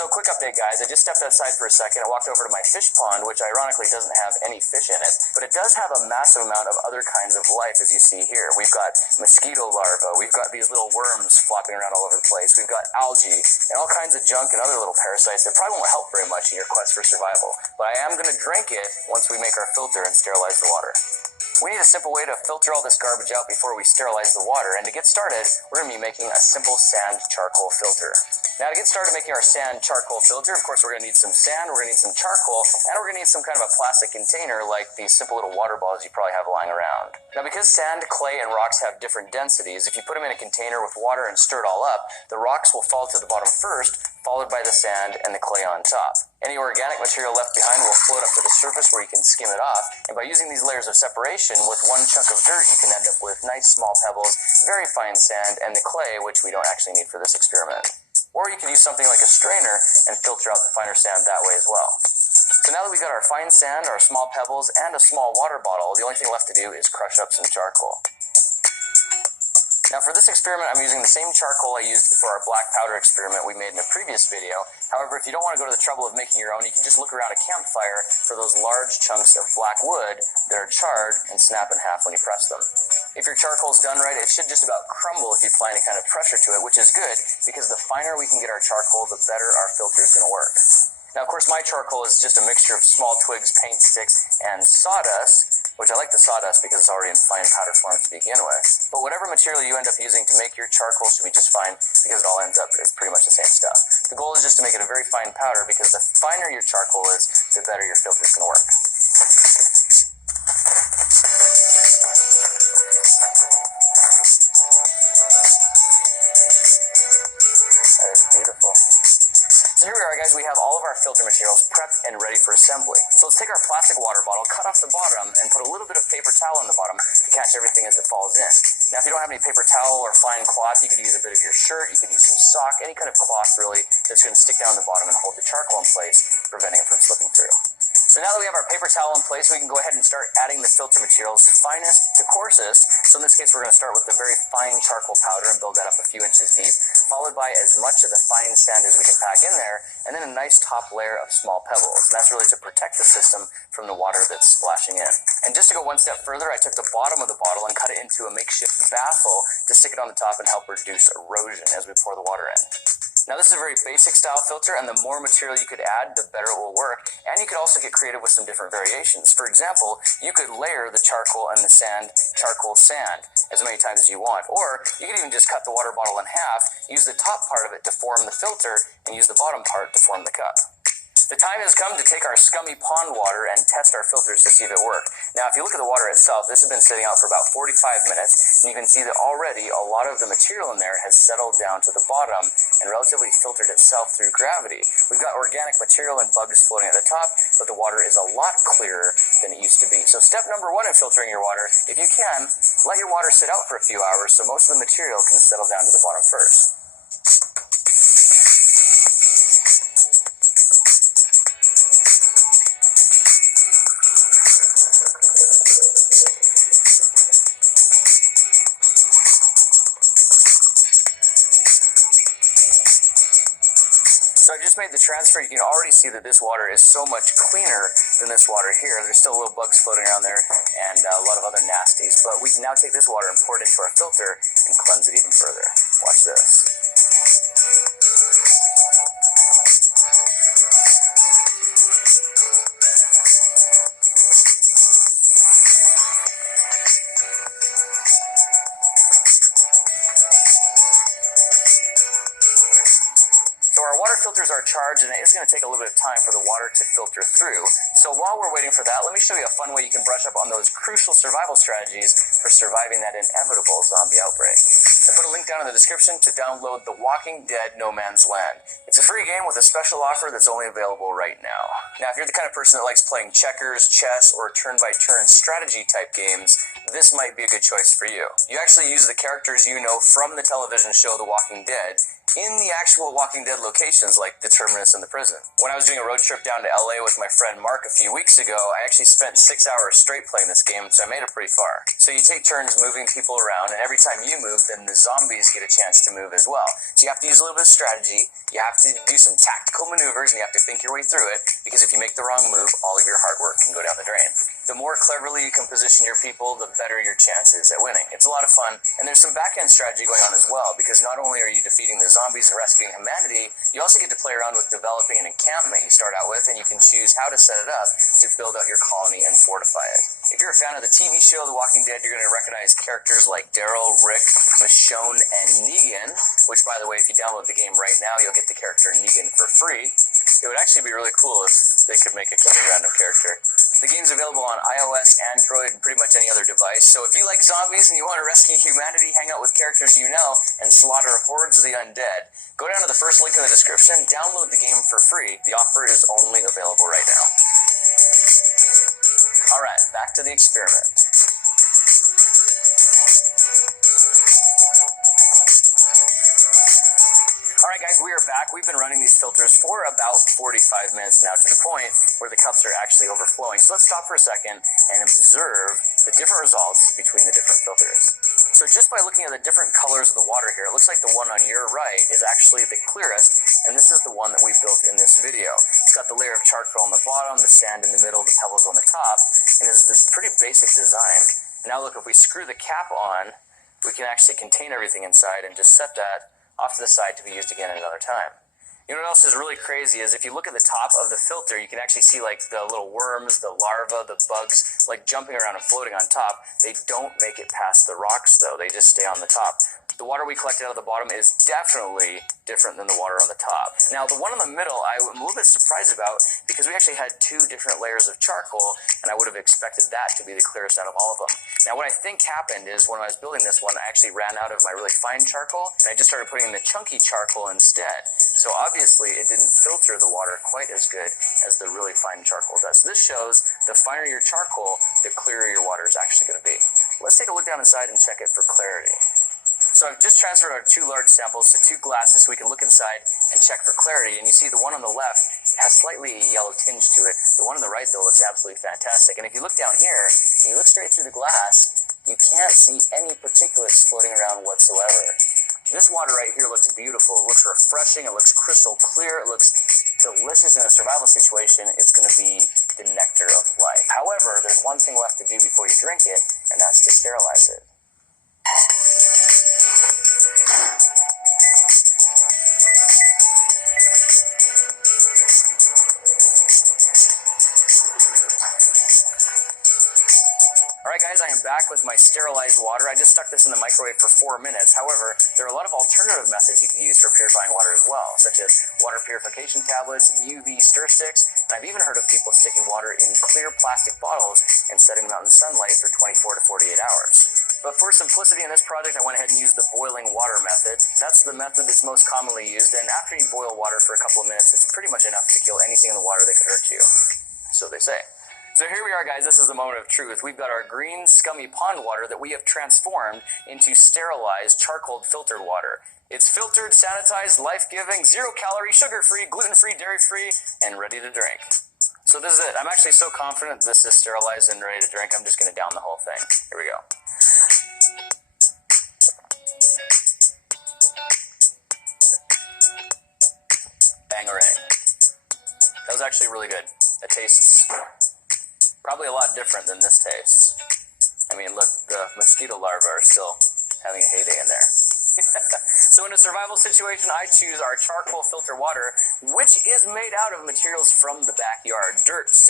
So quick update, guys. I just stepped outside for a second. I walked over to my fish pond, which ironically doesn't have any fish in it, but it does have a massive amount of other kinds of life, as you see here. We've got mosquito larvae. We've got these little worms flopping around all over the place. We've got algae and all kinds of junk and other little parasites that probably won't help very much in your quest for survival. But I am going to drink it once we make our filter and sterilize the water. We need a simple way to filter all this garbage out before we sterilize the water, and to get started, we're going to be making a simple sand charcoal filter. Now, to get started making our sand charcoal filter, of course, we're going to need some sand, we're going to need some charcoal, and we're going to need some kind of a plastic container like these simple little water balls you probably have lying around. Now, because sand, clay, and rocks have different densities, if you put them in a container with water and stir it all up, the rocks will fall to the bottom first, followed by the sand and the clay on top. Any organic material left behind will float up to the surface where you can skim it off, and by using these layers of separation, with one chunk of dirt, you can end up with nice small pebbles, very fine sand, and the clay, which we don't actually need for this experiment. Or you can use something like a strainer and filter out the finer sand that way as well. So now that we've got our fine sand, our small pebbles, and a small water bottle, the only thing left to do is crush up some charcoal. Now for this experiment, I'm using the same charcoal I used for our black powder experiment we made in a previous video. However, if you don't want to go to the trouble of making your own, you can just look around a campfire for those large chunks of black wood that are charred and snap in half when you press them. If your charcoal's done right, it should just about crumble if you apply any kind of pressure to it, which is good because the finer we can get our charcoal, the better our filter is going to work. Now, of course, my charcoal is just a mixture of small twigs, paint sticks, and sawdust, which I like the sawdust because it's already in fine powder form to begin with. But whatever material you end up using to make your charcoal should be just fine because it all ends up as pretty much the same stuff. The goal is just to make it a very fine powder because the finer your charcoal is, the better your filter is going to work. That is beautiful. So here we are, guys. We have all of our filter materials prepped and ready for assembly. So let's take our plastic water bottle, cut off the bottom, and put a little bit of paper towel on the bottom to catch everything as it falls in. Now, if you don't have any paper towel or fine cloth, you could use a bit of your shirt, you could use some sock, any kind of cloth, really, that's going to stick down the bottom and hold the charcoal in place, preventing it from slipping through. So now that we have our paper towel in place, we can go ahead and start adding the filter materials finest to coarsest. So in this case, we're going to start with the very fine charcoal powder and build that up a few inches deep, followed by as much of the fine sand as we can pack in there, and then a nice top layer of small pebbles. And that's really to protect the system from the water that's splashing in. And just to go one step further, I took the bottom of the bottle and cut it into a makeshift baffle to stick it on the top and help reduce erosion as we pour the water in. Now, this is a very basic style filter, and the more material you could add, the better it will work. And you could also get creative with some different variations. For example, you could layer the charcoal and the sand, charcoal sand, as many times as you want. Or you could even just cut the water bottle in half, use the top part of it to form the filter, and use the bottom part to form the cup. The time has come to take our scummy pond water and test our filters to see if it works. Now, if you look at the water itself, this has been sitting out for about 45 minutes, and you can see that already a lot of the material in there has settled down to the bottom and relatively filtered itself through gravity. We've got organic material and bugs floating at the top, but the water is a lot clearer than it used to be. So step number one in filtering your water, if you can, let your water sit out for a few hours so most of the material can settle down to the bottom first. So I just made the transfer. You can already see that this water is so much cleaner than this water here. There's still little bugs floating around there and a lot of other nasties. But we can now take this water and pour it into our filter and cleanse it even further. Watch this. So our water filters are charged, and it is going to take a little bit of time for the water to filter through. So while we're waiting for that, let me show you a fun way you can brush up on those crucial survival strategies for surviving that inevitable zombie outbreak. I put a link down in the description to download The Walking Dead No Man's Land. It's a free game with a special offer that's only available right now. Now, if you're the kind of person that likes playing checkers, chess, or turn-by-turn strategy type games, this might be a good choice for you. You actually use the characters you know from the television show The Walking Dead, in the actual Walking Dead locations like the Terminus and the prison. When I was doing a road trip down to LA with my friend Mark a few weeks ago, I actually spent 6 hours straight playing this game, so I made it pretty far. So you take turns moving people around, and every time you move, then the zombies get a chance to move as well. So you have to use a little bit of strategy, you have to do some tactical maneuvers, and you have to think your way through it, because if you make the wrong move, all of your hard work can go down the drain. The more cleverly you can position your people, the better your chances at winning. It's a lot of fun, and there's some back-end strategy going on as well, because not only are you defeating the zombies and rescuing humanity, you also get to play around with developing an encampment you start out with, and you can choose how to set it up to build out your colony and fortify it. If you're a fan of the TV show The Walking Dead, you're going to recognize characters like Daryl, Rick, Michonne, and Negan, which, by the way, if you download the game right now, you'll get the character Negan for free. It would actually be really cool if they could make a kind of random character. The game's available on iOS, Android, and pretty much any other device. So if you like zombies and you want to rescue humanity, hang out with characters you know, and slaughter hordes of the undead, go down to the first link in the description, download the game for free. The offer is only available right now. Alright, back to the experiment. Alright guys, we are back. We've been running these filters for about 45 minutes now, to the point where the cups are actually overflowing. So let's stop for a second and observe the different results between the different filters. So just by looking at the different colors of the water here, it looks like the one on your right is actually the clearest, and this is the one that we built in this video. It's got the layer of charcoal on the bottom, the sand in the middle, the pebbles on the top, and it's this pretty basic design. Now look, if we screw the cap on, we can actually contain everything inside and just set that off to the side to be used again at another time. You know what else is really crazy is if you look at the top of the filter, you can actually see like the little worms, the larvae, the bugs, like jumping around and floating on top. They don't make it past the rocks though, they just stay on the top. The water we collected out of the bottom is definitely different than the water on the top. Now, the one in the middle, I'm a little bit surprised about because we actually had two different layers of charcoal, and I would have expected that to be the clearest out of all of them. Now, what I think happened is when I was building this one, I actually ran out of my really fine charcoal, and I just started putting in the chunky charcoal instead. So obviously, it didn't filter the water quite as good as the really fine charcoal does. So this shows the finer your charcoal, the clearer your water is actually going to be. Let's take a look down inside and check it for clarity. So I've just transferred our two large samples to two glasses so we can look inside and check for clarity. And you see the one on the left has slightly a yellow tinge to it. The one on the right, though, looks absolutely fantastic. And if you look down here, and you look straight through the glass, you can't see any particulates floating around whatsoever. This water right here looks beautiful. It looks refreshing. It looks crystal clear. It looks delicious in a survival situation. It's going to be the nectar of life. However, there's one thing left to do before you drink it, and that's to sterilize it. Alright guys, I am back with my sterilized water. I just stuck this in the microwave for 4 minutes. However, there are a lot of alternative methods you can use for purifying water as well, such as water purification tablets, UV stir sticks, and I've even heard of people sticking water in clear plastic bottles and setting them out in sunlight for 24 to 48 hours. But for simplicity in this project, I went ahead and used the boiling water method. That's the method that's most commonly used, and after you boil water for a couple of minutes, it's pretty much enough to kill anything in the water that could hurt you. So they say. So here we are, guys. This is the moment of truth. We've got our green, scummy pond water that we have transformed into sterilized, charcoal filtered water. It's filtered, sanitized, life-giving, zero-calorie, sugar-free, gluten-free, dairy-free, and ready to drink. So this is it. I'm actually so confident this is sterilized and ready to drink, I'm just going to down the whole thing. Here we go. Bangarang. That was actually really good. It tastes probably a lot different than this tastes. I mean, look, the mosquito larvae are still having a heyday in there. So in a survival situation, I choose our charcoal filter water, which is made out of materials from the backyard. Dirt, sand,